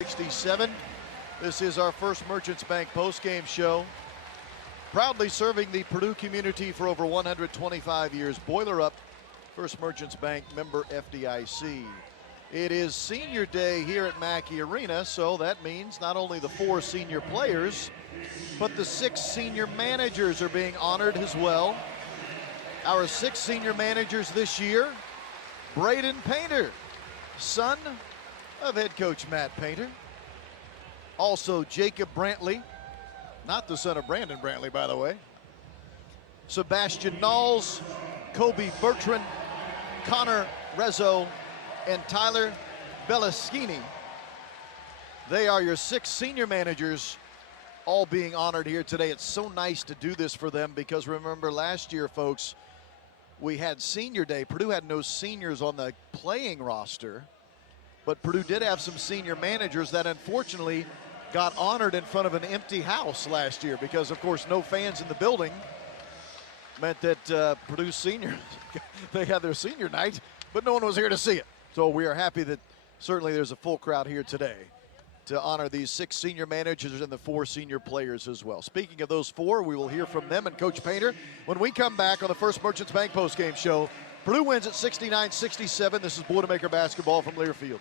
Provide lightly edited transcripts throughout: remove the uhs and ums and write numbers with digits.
67. This is our first Merchants Bank postgame show. Proudly serving the Purdue community for over 125 years. Boiler up, First Merchants Bank, member FDIC. It is senior day here at Mackey Arena, so that means not only the 4 senior players, but the 6 senior managers are being honored as well. Our 6 senior managers this year: Braden Painter, son of head coach Matt Painter. Also Jacob Brantley, not the son of Brandon Brantley, by the way. Sebastian Knowles, Kobe Bertrand, Connor Rezzo, and Tyler Belleschini. They are your 6 senior managers, all being honored here today. It's so nice to do this for them because remember last year, folks, we had senior day. Purdue had no seniors on the playing roster, but Purdue did have some senior managers that unfortunately got honored in front of an empty house last year because, of course, no fans in the building meant that Purdue seniors, they had their senior night, but no one was here to see it. So we are happy that certainly there's a full crowd here today to honor these 6 senior managers and the 4 senior players as well. Speaking of those 4, we will hear from them and Coach Painter when we come back on the First Merchants Bank postgame show. Purdue wins at 69-67. This is Boilermaker basketball from Learfield.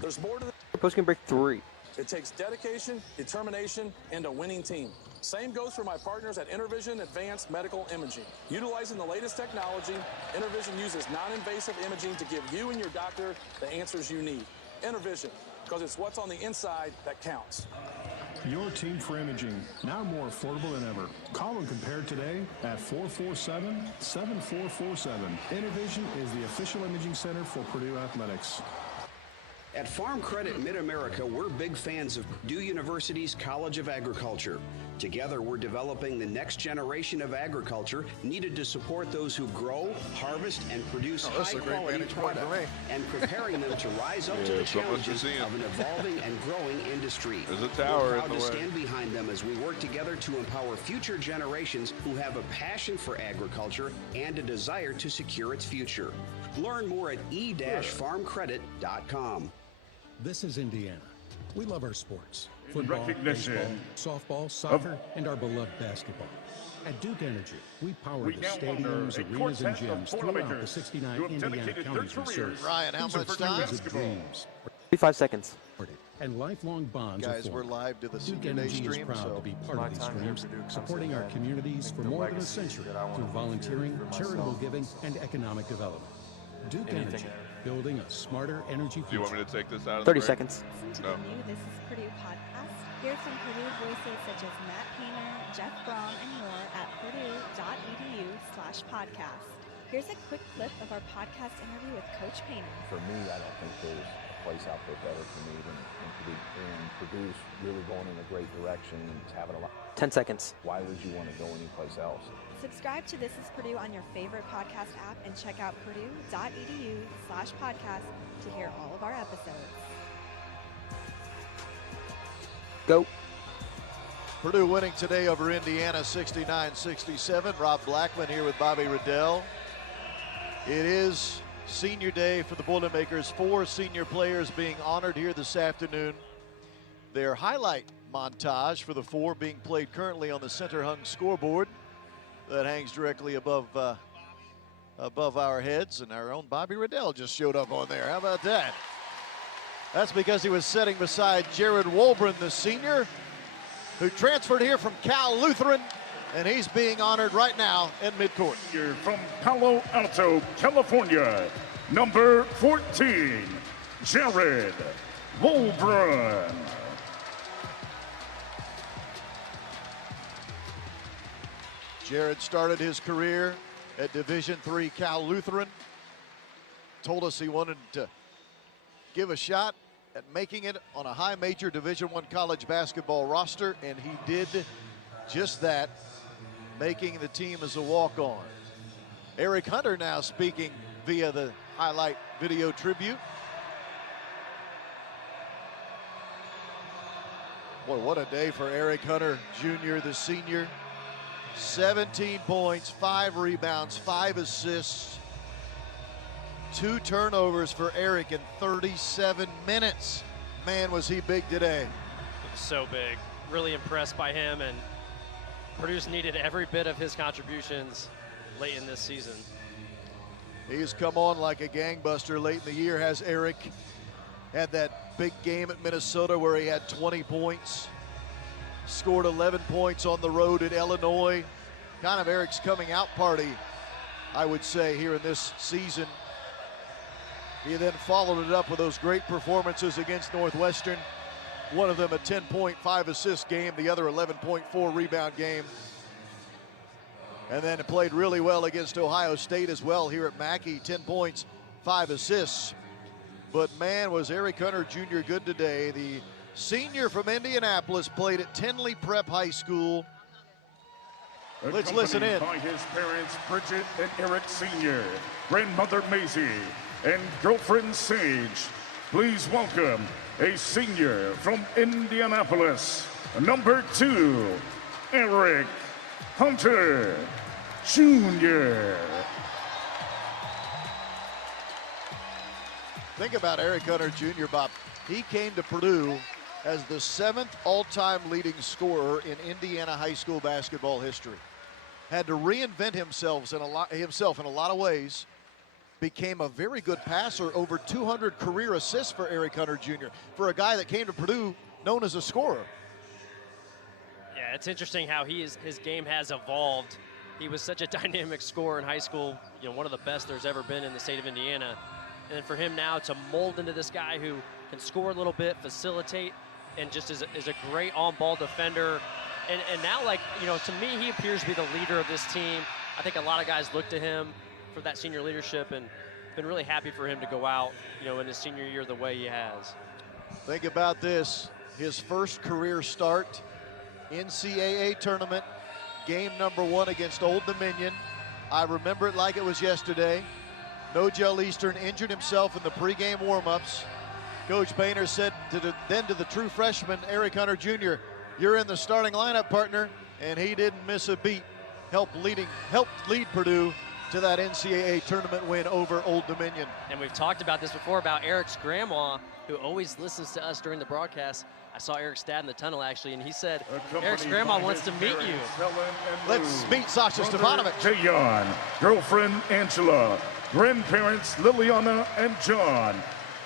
There's more to the postgame break 3. It takes dedication, determination, and a winning team. Same goes for my partners at Intervision Advanced Medical Imaging. Utilizing the latest technology, Intervision uses non-invasive imaging to give you and your doctor the answers you need. Intervision, because it's what's on the inside that counts. Your team for imaging, now more affordable than ever. Call and compare today at 447-7447. Intervision is the official imaging center for Purdue Athletics. At Farm Credit Mid-America, we're big fans of Purdue University's College of Agriculture. Together, we're developing the next generation of agriculture needed to support those who grow, harvest, and produce high-quality product, and preparing them to rise up to the challenges of an evolving and growing industry. There's a tower we're proud to stand behind them as we work together to empower future generations who have a passion for agriculture and a desire to secure its future. Learn more at e-farmcredit.com. This is Indiana. We love our sports. Football, Recognition. baseball, softball, soccer, and our beloved basketball. At Duke Energy, we power the stadiums, arenas, and gyms throughout the 69 Indiana counties we serve. Ryan, how much time? Dreams. 35 seconds. And lifelong bonds are Guys, we're formed. live to the Duke senior day Energy is stream, proud so to be part of these dreams, supporting our communities for more than a century through volunteering, charitable giving, and economic development. Duke Energy, building a smarter energy future. Do you want me to take this out of 30 the break? seconds. No. This is Purdue Podcast. Hear from Purdue voices such as Matt Painter, Jeff Brom, and more at purdue.edu/podcast. Here's a quick clip of our podcast interview with Coach Painter. For me, I don't think there's a place out there better for me than Purdue. And Purdue's really going in a great direction and it's having a lot. 10 seconds. Why would you want to go anyplace else? Subscribe to This is Purdue on your favorite podcast app and check out purdue.edu/podcast to hear all of our episodes. Go. Purdue winning today over Indiana 69-67. Rob Blackman here with Bobby Riddell. It is senior day for the Boilermakers. 4 senior players being honored here this afternoon. Their highlight montage for the 4 being played currently on the center hung scoreboard that hangs directly above our heads, and our own Bobby Riddell just showed up on there. How about that? That's because he was sitting beside Jared Wolbrin, the senior, who transferred here from Cal Lutheran, and he's being honored right now in midcourt. You're from Palo Alto, California, number 14, Jared Wolbrin. Jared started his career at Division III Cal Lutheran. Told us he wanted to give a shot at making it on a high major Division I college basketball roster, and he did just that, making the team as a walk-on. Eric Hunter now speaking via the highlight video tribute. Boy, what a day for Eric Hunter Jr., the senior. 17 points, 5 rebounds, 5 assists, 2 turnovers for Eric in 37 minutes. Man, was he big today. So big. Really impressed by him, and Purdue's needed every bit of his contributions late in this season. He's come on like a gangbuster late in the year, has Eric. Had that big game at Minnesota where he had 20 points. Scored 11 points on the road at Illinois. Kind of Eric's coming out party, I would say, here in this season. He then followed it up with those great performances against Northwestern. One of them a 10-point, 5-assist game, the other 11.4 rebound game. And then played really well against Ohio State as well here at Mackey, 10 points, 5 assists. But man, was Eric Hunter Jr. good today. The senior from Indianapolis played at Tenley Prep High School. Let's listen in. By his parents, Bridget and Eric Sr., grandmother Maisie, and girlfriend Sage, please welcome a senior from Indianapolis, number 2, Eric Hunter Jr. Think about Eric Hunter Jr., Bob. He came to Purdue as the 7th all-time leading scorer in Indiana high school basketball history. Had to reinvent himself in a lot of ways. Became a very good passer, over 200 career assists for Eric Hunter Jr. for a guy that came to Purdue known as a scorer. Yeah, it's interesting how his game has evolved. He was such a dynamic scorer in high school, one of the best there's ever been in the state of Indiana. And for him now to mold into this guy who can score a little bit, facilitate, and just is a great on-ball defender. And now, to me, he appears to be the leader of this team. I think a lot of guys look to him for that senior leadership, and been really happy for him to go out, in his senior year the way he has. Think about this. His first career start, NCAA tournament, game number 1 against Old Dominion. I remember it like it was yesterday. No-Gel Eastern injured himself in the pregame warm-ups. Coach Painter said to the true freshman, Eric Hunter Jr., you're in the starting lineup, partner, and he didn't miss a beat. Helped lead Purdue to that NCAA tournament win over Old Dominion. And we've talked about this before about Eric's grandma, who always listens to us during the broadcast. I saw Eric's dad in the tunnel, actually, and he said, Eric's grandma wants to meet you. Let's meet Sasha Stefanovic. Jayon, girlfriend Angela, grandparents Liliana and John.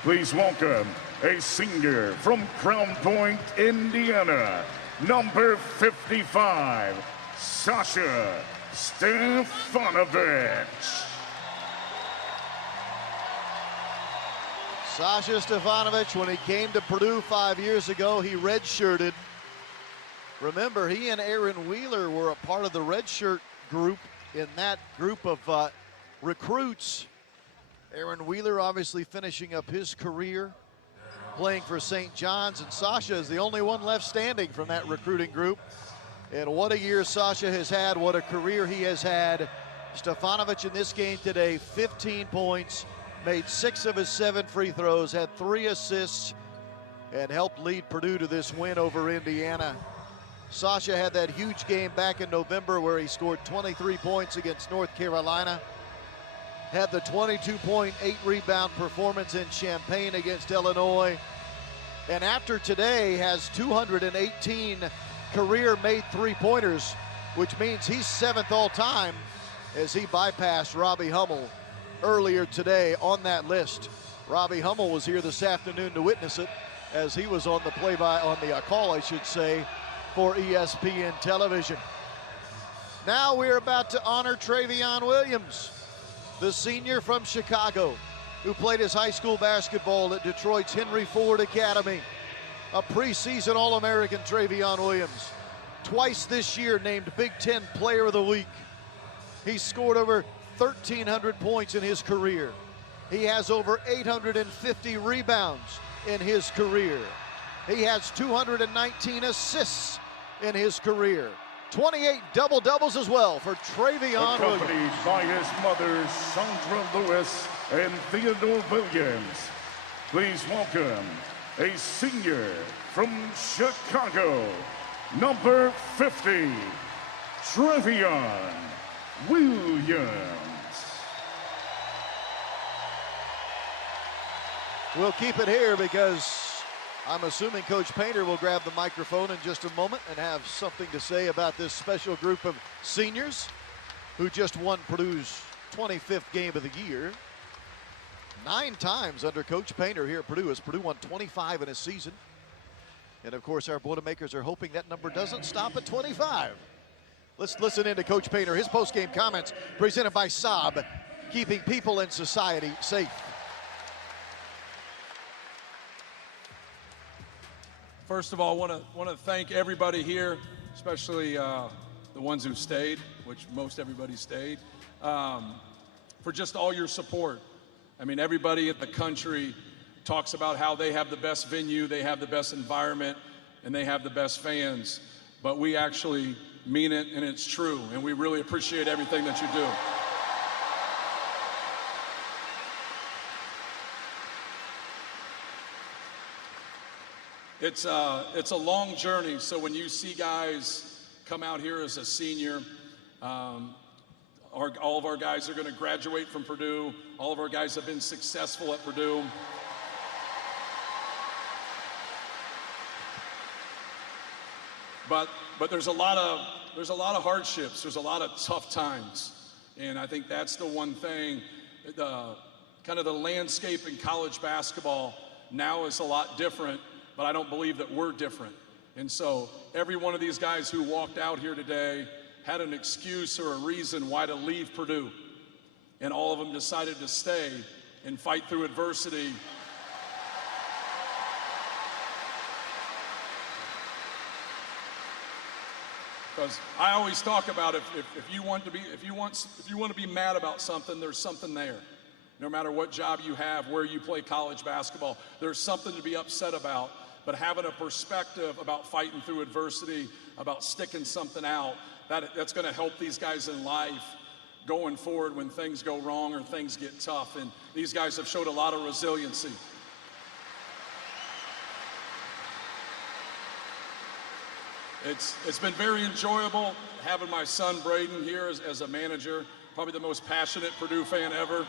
Please welcome a senior from Crown Point, Indiana, number 55, Sasha Stefanovic. Sasha Stefanovic, when he came to Purdue 5 years ago, he redshirted. Remember, he and Aaron Wheeler were a part of the redshirt group in that group of recruits. Aaron Wheeler obviously finishing up his career playing for St. John's, and Sasha is the only one left standing from that recruiting group. And what a year Sasha has had, what a career he has had. Stefanovic in this game today, 15 points, made 6 of his 7 free throws, had 3 assists, and helped lead Purdue to this win over Indiana. Sasha had that huge game back in November where he scored 23 points against North Carolina. Had the 22-point, 8-rebound performance in Champaign against Illinois. And after today has 218 career-made three-pointers, which means he's 7th all-time as he bypassed Robbie Hummel earlier today on that list. Robbie Hummel was here this afternoon to witness it as he was on the call, I should say, for ESPN television. Now we're about to honor Travion Williams, the senior from Chicago, who played his high school basketball at Detroit's Henry Ford Academy. A preseason All-American Travion Williams. Twice this year named Big Ten Player of the Week. He scored over 1,300 points in his career. He has over 850 rebounds in his career. He has 219 assists in his career. 28 double-doubles as well for Travion Williams. Accompanied by his mother, Sandra Lewis and Theodore Williams. Please welcome a senior from Chicago, number 50, Travion Williams. We'll keep it here because I'm assuming Coach Painter will grab the microphone in just a moment and have something to say about this special group of seniors who just won Purdue's 25th game of the year. 9 times under Coach Painter here at Purdue, as Purdue won 25 in a season. And of course, our Boilermakers are hoping that number doesn't stop at 25. Let's listen in to Coach Painter, his post-game comments presented by Saab, keeping people in society safe. First of all, I want to thank everybody here, especially the ones who stayed, which most everybody stayed, for just all your support. I mean, everybody in the country talks about how they have the best venue, they have the best environment, and they have the best fans. But we actually mean it, and it's true, and we really appreciate everything that you do. It's a long journey, so when you see guys come out here as a senior, all of our guys are going to graduate from Purdue. All of our guys have been successful at Purdue. But there's a lot of hardships. There's a lot of tough times, and I think that's the one thing. Kind of the landscape in college basketball now is a lot different, but I don't believe that we're different. And so every one of these guys who walked out here today had an excuse or a reason why to leave Purdue, and all of them decided to stay and fight through adversity. Because I always talk about if you want to be mad about something, there's something there. No matter what job you have, where you play college basketball, there's something to be upset about. But having a perspective about fighting through adversity, about sticking something out, that's going to help these guys in life going forward when things go wrong or things get tough. And these guys have showed a lot of resiliency. It's been very enjoyable having my son Braden here as a manager, probably the most passionate Purdue fan ever.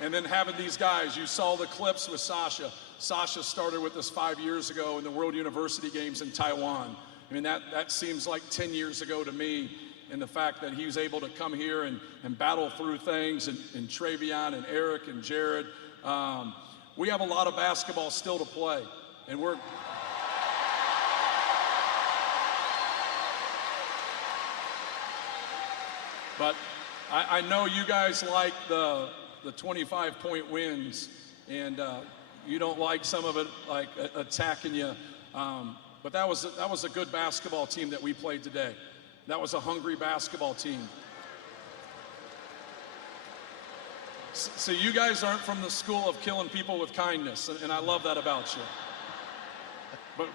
And then having these guys, you saw the clips with Sasha. Sasha started with us 5 years ago in the World University Games in Taiwan. I mean, that seems like 10 years ago to me, and the fact that he was able to come here and battle through things, and Travion and Eric and Jared. We have a lot of basketball still to play, and we're... But I know you guys like the 25-point wins, and you don't like some of it like attacking you. But that was a good basketball team that we played today. That was a hungry basketball team. So you guys aren't from the school of killing people with kindness, and I love that about you.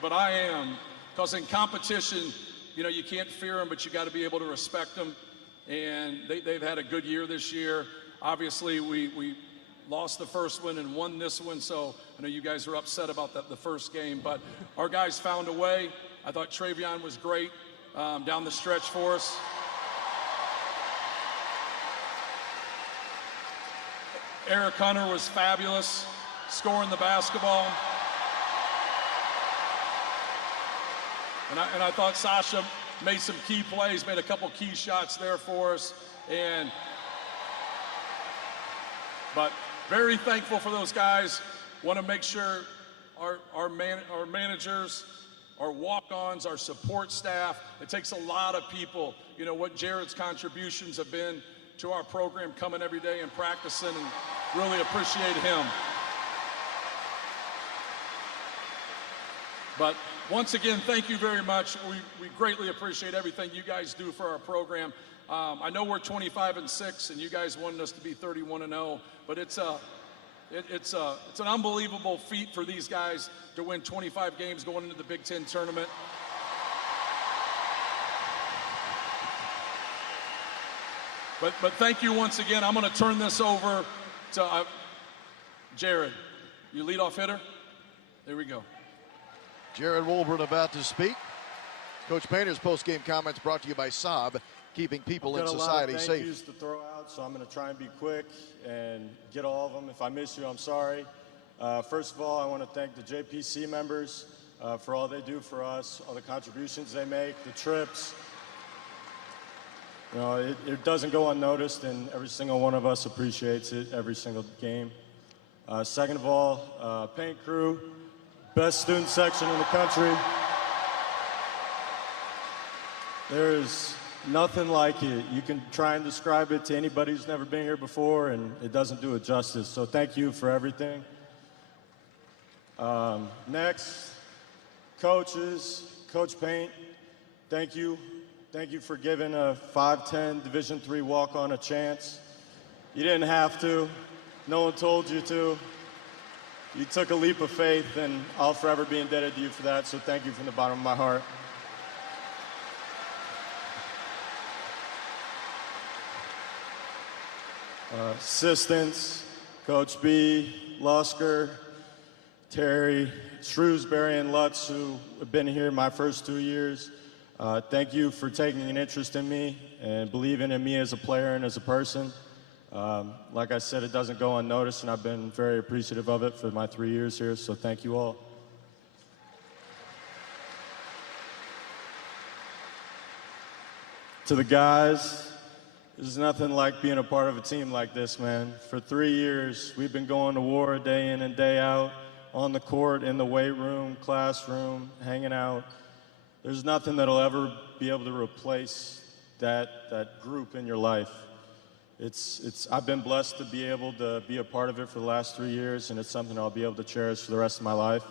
But I am, because in competition, you know, you can't fear them, but you got to be able to respect them. And they've had a good year this year. Obviously, we lost the first one and won this one, so I know you guys are upset about the first game, but our guys found a way. I thought Travion was great down the stretch for us. Eric Hunter was fabulous, scoring the basketball. And I thought Sasha made some key plays, made a couple key shots there for us. But very thankful for those guys. Want to make sure our managers, our walk-ons, our support staff, it takes a lot of people. You know, what Jared's contributions have been to our program, coming every day and practicing, and really appreciate him. But once again, thank you very much. We greatly appreciate everything you guys do for our program. I know we're 25-6, and you guys wanted us to be 31-0, but it's an unbelievable feat for these guys to win 25 games going into the Big Ten tournament. But thank you once again. I'm going to turn this over to Jared. You leadoff hitter? There we go. Jared Wolburn about to speak. Coach Painter's post-game comments brought to you by Saab, keeping people I've in got society a lot of safe. thank yous to throw out, so I'm going to try and be quick and get all of them. If I miss you, I'm sorry. First of all, I want to thank the JPC members for all they do for us, all the contributions they make, the trips. You know, it doesn't go unnoticed, and every single one of us appreciates it every single game. Second of all, paint crew, best student section in the country. There is nothing like it. You can try and describe it to anybody who's never been here before, and it doesn't do it justice. So thank you for everything. Next, coaches, Coach Paint, thank you. Thank you for giving a 5'10" Division III walk-on a chance. You didn't have to. No one told you to. You took a leap of faith, and I'll forever be indebted to you for that, so thank you from the bottom of my heart. Assistants, Coach B, Lusker, Terry, Shrewsbury, and Lutz, who have been here my first 2 years. Thank you for taking an interest in me and believing in me as a player and as a person. Like I said, it doesn't go unnoticed, and I've been very appreciative of it for my 3 years here, so thank you all. To the guys, there's nothing like being a part of a team like this, man. For 3 years, we've been going to war day in and day out, on the court, in the weight room, classroom, hanging out. There's nothing that'll ever be able to replace that group in your life. I've been blessed to be able to be a part of it for the last 3 years, and it's something I'll be able to cherish for the rest of my life.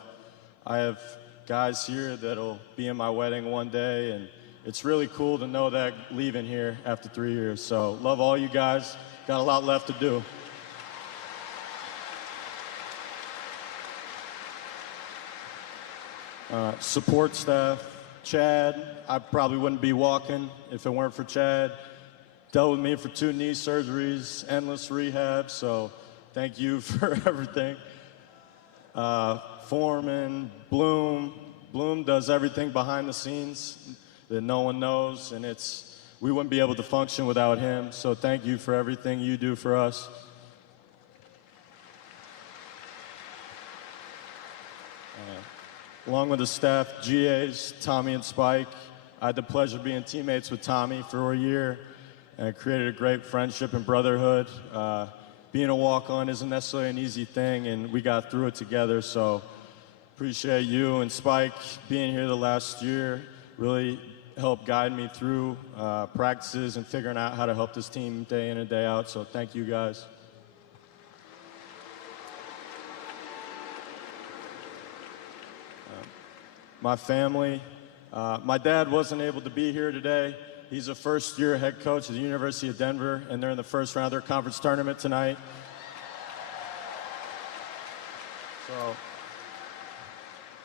I have guys here that'll be in my wedding one day, and it's really cool to know that leaving here after 3 years. So love all you guys. Got a lot left to do. Support staff, Chad. I probably wouldn't be walking if it weren't for Chad. Dealt with me for 2 knee surgeries, endless rehab, so thank you for everything. Foreman, Bloom. Bloom does everything behind the scenes that no one knows, and we wouldn't be able to function without him, so thank you for everything you do for us. Along with the staff, GAs, Tommy and Spike. I had the pleasure of being teammates with Tommy for a year, and it created a great friendship and brotherhood. Being a walk-on isn't necessarily an easy thing, and we got through it together, so appreciate you and Spike being here the last year. Really helped guide me through practices and figuring out how to help this team day in and day out, so thank you guys. My family, my dad wasn't able to be here today. He's a first-year head coach at the University of Denver, and they're in the first round of their conference tournament tonight. So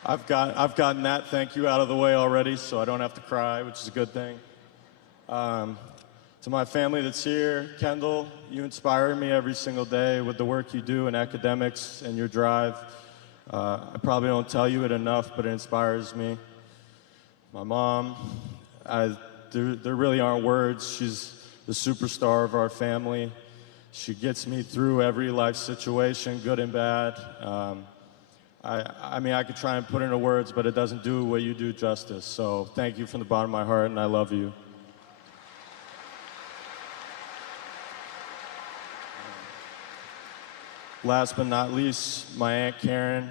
I've gotten that thank you out of the way already, so I don't have to cry, which is a good thing. To my family that's here, Kendall, you inspire me every single day with the work you do in academics and your drive. I probably don't tell you it enough, but it inspires me. My mom, there really aren't words. She's the superstar of our family. She gets me through every life situation, good and bad. I mean, I could try and put into words, but it doesn't do what you do justice. So thank you from the bottom of my heart, and I love you. Last but not least, my Aunt Karen,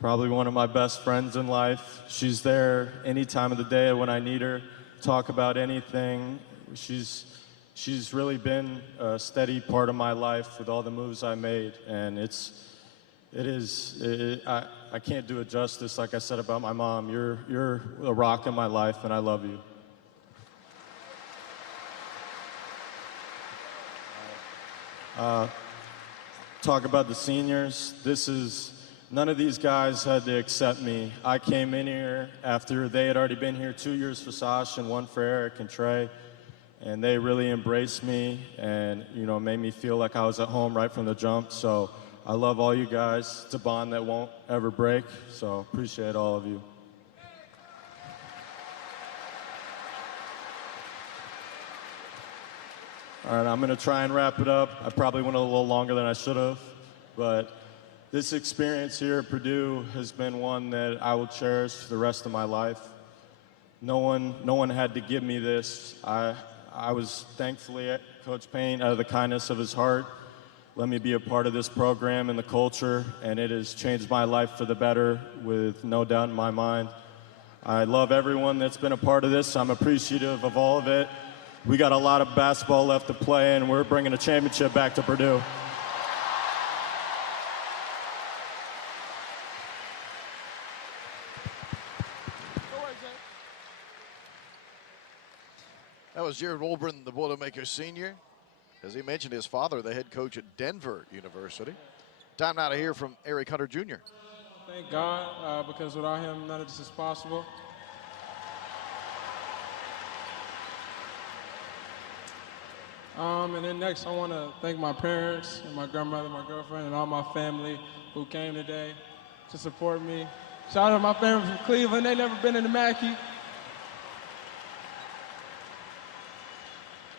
probably one of my best friends in life. She's there any time of the day when I need her, talk about anything. She's really been a steady part of my life with all the moves I made, and I can't do it justice, like I said about my mom. You're a rock in my life, and I love you. Talk about the seniors. None of these guys had to accept me. I came in here after they had already been here 2 years for Sasha and 1 for Eric and Trey, and they really embraced me and made me feel like I was at home right from the jump. So I love all you guys. It's a bond that won't ever break, so appreciate all of you. All right, I'm going to try and wrap it up. I probably went a little longer than I should have, but this experience here at Purdue has been one that I will cherish for the rest of my life. No one had to give me this. I was thankfully at Coach Payne, out of the kindness of his heart, let me be a part of this program and the culture, and it has changed my life for the better with no doubt in my mind. I love everyone that's been a part of this. I'm appreciative of all of it. We got a lot of basketball left to play, and we're bringing a championship back to Purdue. That was Jared Wolbrin, the Boilermaker senior. As he mentioned, his father, the head coach at Denver University. Time now to hear from Eric Hunter Jr. Thank God, because without him, none of this is possible. And then next, I want to thank my parents and my grandmother, my girlfriend, and all my family who came today to support me. Shout out to my family from Cleveland. They never been in the Mackey.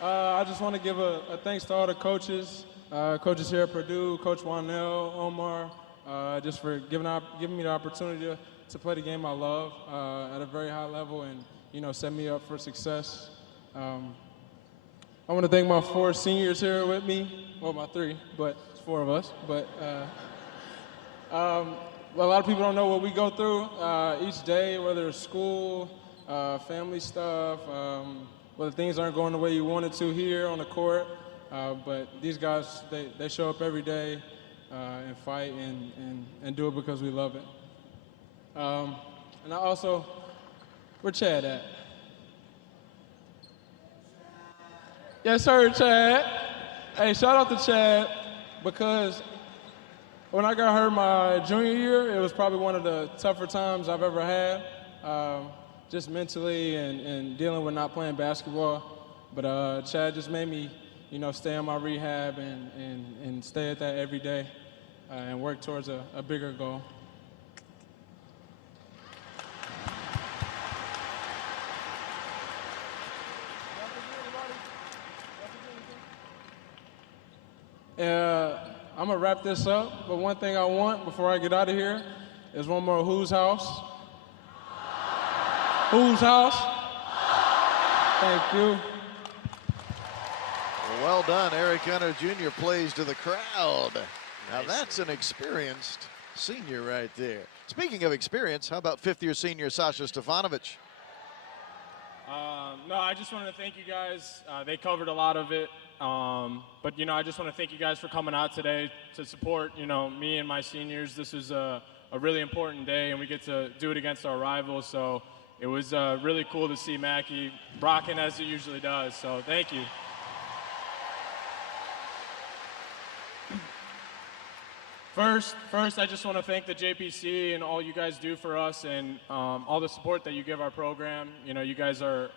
I just want to give a thanks to all the coaches, coaches here at Purdue, Coach Wanell, Omar, just for giving me the opportunity to play the game I love at a very high level and, you know, set me up for success. I want to thank my 4 seniors here with me. Well, my 3, but it's 4 of us. But a lot of people don't know what we go through each day, whether it's school, family stuff, whether things aren't going the way you wanted to here on the court. But these guys, they show up every day and fight and do it because we love it. And I also, where Chad at? Yes, sir, Chad. Hey, shout out to Chad, because when I got hurt my junior year, it was probably one of the tougher times I've ever had, just mentally and dealing with not playing basketball. But Chad just made me, you know, stay on my rehab and stay at that every day and work towards a bigger goal. I'm gonna wrap this up, but one thing I want before I get out of here is one more Who's House. Who's House? Thank you. Well done. Eric Hunter Jr. plays to the crowd. Now that's an experienced senior right there. Speaking of experience, how about 5th-year senior Sasha Stefanovic? No, I just wanted to thank you guys. They covered a lot of it. But, you know, I just want to thank you guys for coming out today to support, you know, me and my seniors. This is a really important day, and we get to do it against our rivals. So it was really cool to see Mackey rocking as he usually does. So thank you. First, I just want to thank the JPC and all you guys do for us, and all the support that you give our program. You know, you guys are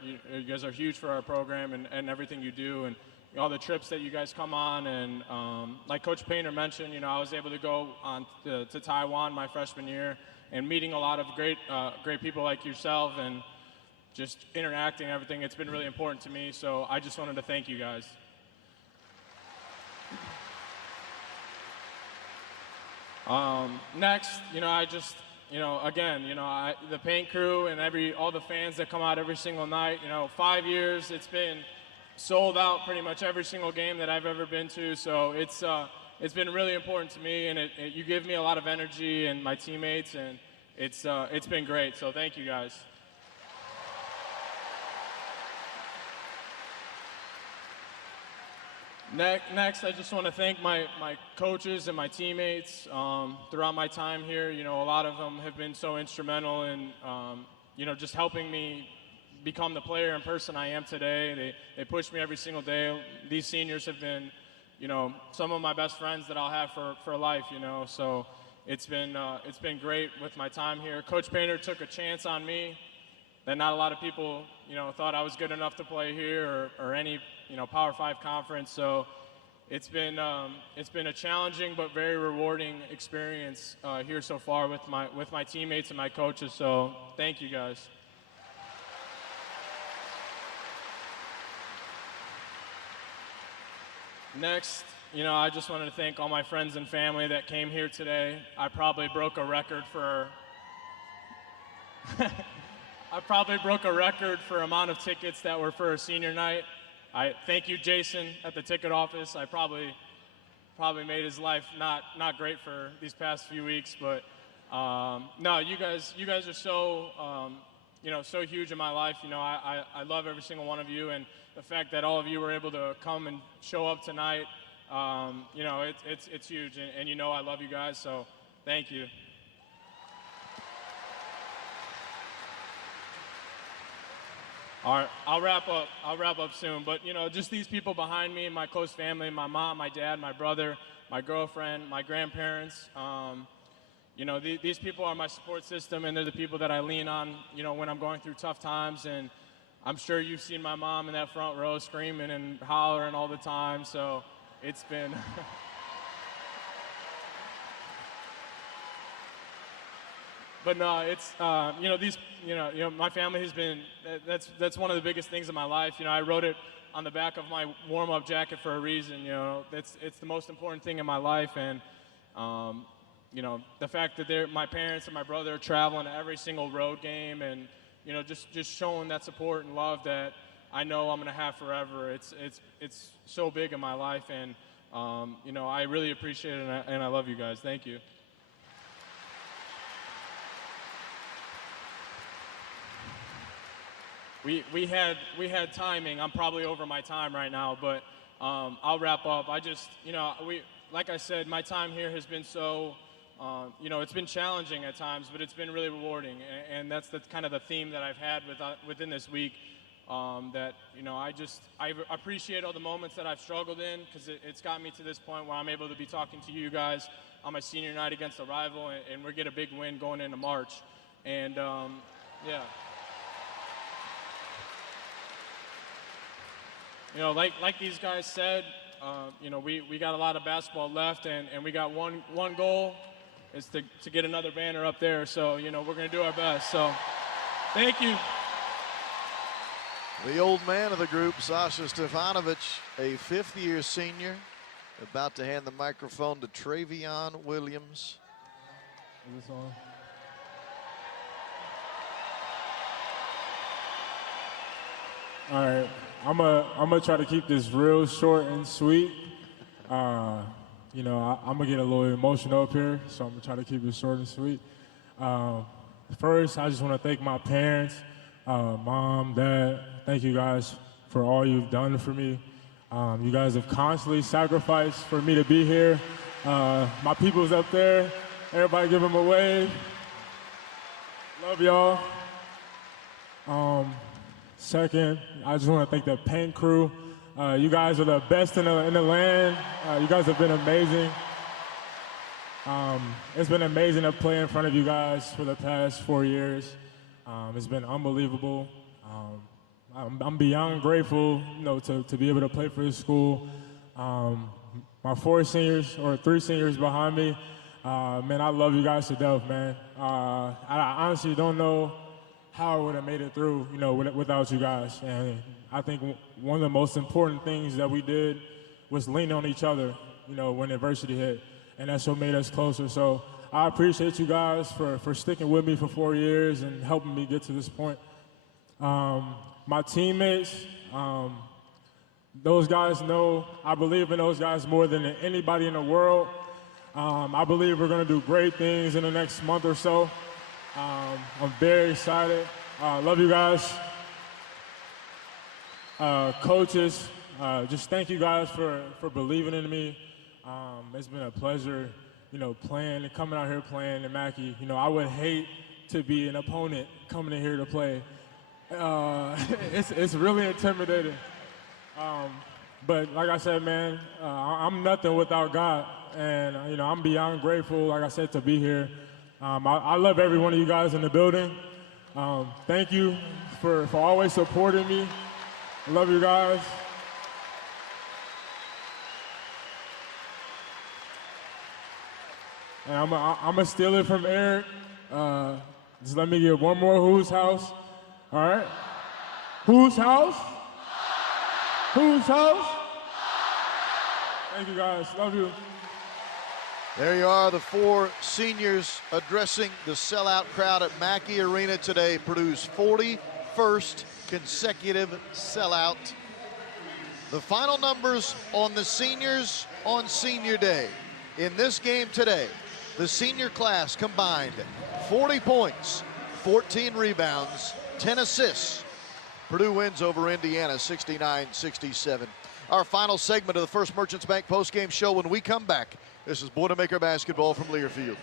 huge for our program and everything you do, and all the trips that you guys come on. And like Coach Painter mentioned, you know, I was able to go on to Taiwan my freshman year and meeting a lot of great people like yourself and just interacting and everything. It's been really important to me, so I just wanted to thank you guys. Next, you know, I just, you know, again, you know, the paint crew and all the fans that come out every single night, you know, 5 years, it's been sold out pretty much every single game that I've ever been to. So it's been really important to me, and you give me a lot of energy and my teammates, and it's been great. So thank you guys. Next, I just want to thank my coaches and my teammates throughout my time here. You know, a lot of them have been so instrumental in, you know, just helping me become the player and person I am today. They push me every single day. These seniors have been, you know, some of my best friends that I'll have for life, you know. So it's been great with my time here. Coach Painter took a chance on me that not a lot of people, you know, thought I was good enough to play here or any, you know, Power 5 conference. So it's been a challenging but very rewarding experience here so far with my teammates and my coaches. So thank you guys. Next, I just wanted to thank all my friends and family that came here today. I probably broke a record for amount of tickets that were for a senior night. I thank you, Jason, at the ticket office. I probably made his life not great for these past few weeks, but no, you guys are so so huge in my life. I love every single one of you, and the fact that all of you were able to come and show up tonight, it's huge, and I love you guys, so thank you. All right, I'll wrap up soon, but just these people behind me, my close family, my mom, my dad, my brother, my girlfriend, my grandparents, these people are my support system, and they're the people that I lean on, when I'm going through tough times. And I'm sure you've seen my mom in that front row screaming and hollering all the time, so it's been but no, it's my family has been, that's one of the biggest things in my life. I wrote it on the back of my warm-up jacket for a reason. It's the most important thing in my life, and the fact that my parents and my brother are traveling to every single road game, and just showing that support and love that I know I'm gonna have forever. It's so big in my life, and I really appreciate it, and I love you guys. Thank you. We had timing. I'm probably over my time right now, but I'll wrap up. I just, like I said, my time here has been so, it's been challenging at times, but it's been really rewarding, and that's the kind of the theme that I've had within this week. That I appreciate all the moments that I've struggled in, because it's got me to this point where I'm able to be talking to you guys on my senior night against a rival, and we get a big win going into March, and yeah. Like these guys said, we got a lot of basketball left, and we got one goal is to get another banner up there. So, we're going to do our best. So, thank you. The old man of the group, Sasha Stefanovic, a fifth-year senior, about to hand the microphone to Travion Williams. Is this on? All right, I'm gonna try to keep this real short and sweet. I'm gonna get a little emotional up here, so I'm gonna try to keep it short and sweet. First, I just want to thank my parents, mom, dad. Thank you guys for all you've done for me. You guys have constantly sacrificed for me to be here. My people's up there. Everybody give them a wave. Love y'all. Second, I just want to thank the paint crew. You guys are the best in the land. You guys have been amazing. It's been amazing to play in front of you guys for the past 4 years. It's been unbelievable. I'm beyond grateful, to be able to play for this school. My 3 seniors behind me, man, I love you guys to death, man. I honestly don't know how I would have made it through, without you guys. And I think one of the most important things that we did was lean on each other, when adversity hit. And that's what made us closer. So I appreciate you guys for sticking with me for 4 years and helping me get to this point. My teammates, those guys know I believe in those guys more than anybody in the world. I believe we're gonna do great things in the next month or so. I'm very excited. Love you guys. Coaches, just thank you guys for believing in me. It's been a pleasure, playing and coming out here playing in Mackey. I would hate to be an opponent coming in here to play. It's really intimidating. But like I said, man, I'm nothing without God. And, I'm beyond grateful, like I said, to be here. I love every one of you guys in the building. Thank you for always supporting me. I love you guys. And I'm gonna steal it from Eric. Just let me get one more Whose House. All right? Whose house? Whose house? Thank you, guys. Love you. There you are, the 4 seniors addressing the sellout crowd at Mackey Arena today. Purdue's 41st consecutive sellout. The final numbers on the seniors on senior day. In this game today, the senior class combined 40 points, 14 rebounds, 10 assists. Purdue wins over Indiana 69-67. Our final segment of the First Merchants Bank postgame show when we come back. This is Boilermaker basketball from Learfield.